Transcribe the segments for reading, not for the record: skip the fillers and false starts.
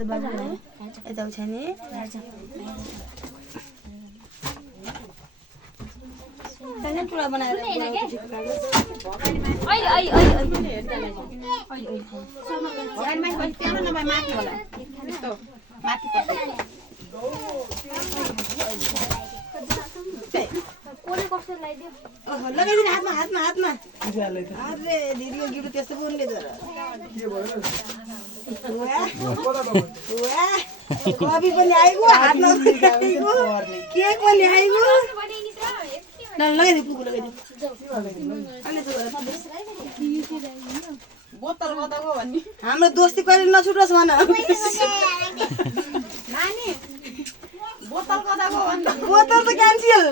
त बाबु यता छैन तैँले पुरा बनाएर लगाइदिनु हातमा हातमा हातमा अरे दिदीको गिफ्ट त्यस्तो पो उनले कफी पनि आइगयो हातमा केक पनि आइगयो लगाइदिउ पुगु लगाइदिउ हाम्रो दोस्ती कहिले नछुटोस् भन बोतल त क्यान्सल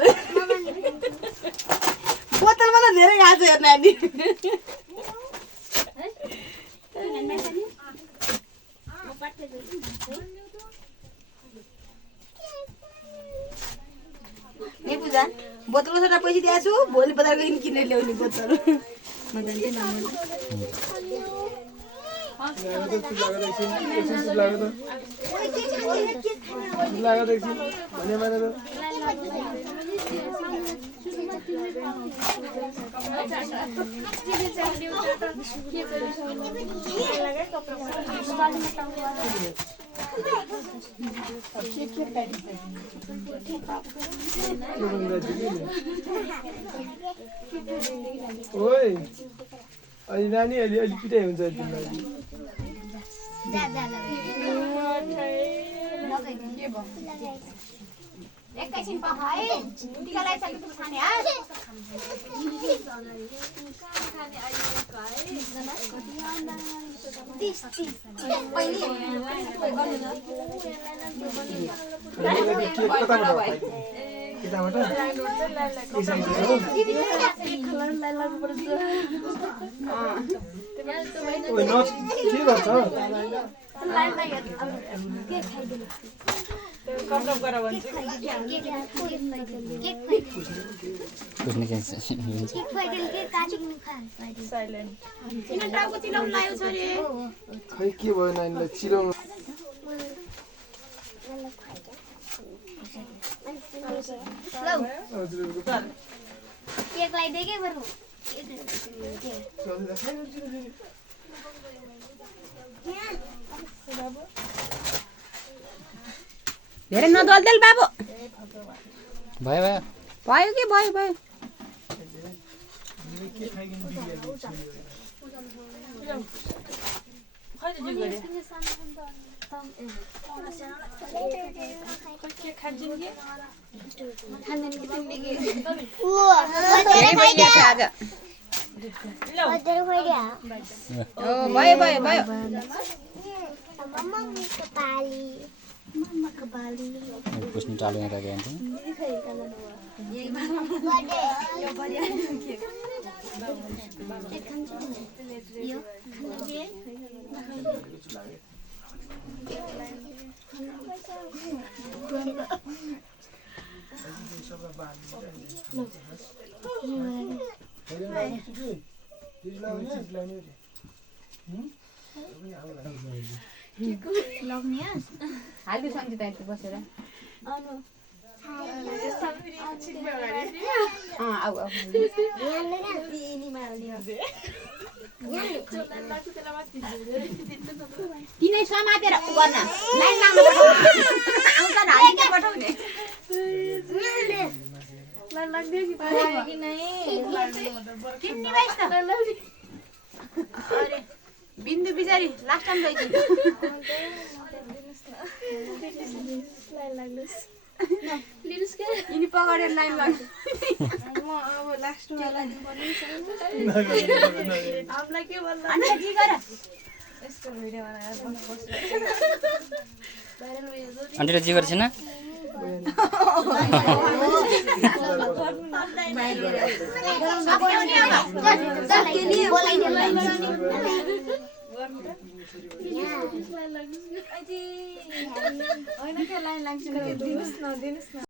बोतलमा त धेरै गएको छ हेर्नु नानी ए पूजा बोतलको सट्टा पैसा दिएको छु भोलि बजार गएर किनेर ल्याउने बोतल म जान्छु ओइ अनि नानी अलि पिटाइ हुन्छ एकैछिन पख है टिका लगाइसकेपछि खाने खै के भयो नानीलाई चिलाउनु केक लगाइदिए के बरु धेरै नदल्देल बाबु भयो भयो भयो कि भयो भयो भयो भयो भयो पुस्नु चालु यहाँ राखेको हाल्दै सन्जिता यति बसेर तिनै समातेर गर्न लाइन लाग्नु आउँछ न हालिदिनु पठाउने लाइन लाग्दै कि नै किन्ने भइस् त अरे बिन्दु बिचारी लास्ट टाइम गइदिनु लाइन लाग्नुस् लिनुस् के यिनी पगाडेर लाइन लाग्नु म अब लास्टमा लाइन पर्ने छैन हामीलाई के भन्नु अनि के गर यस्तो भिडियो बनाएर बस्छ भाइरल भिडियो आन्टी जी गर्छिन होइन के लाइन लाग्छ दिनुस् न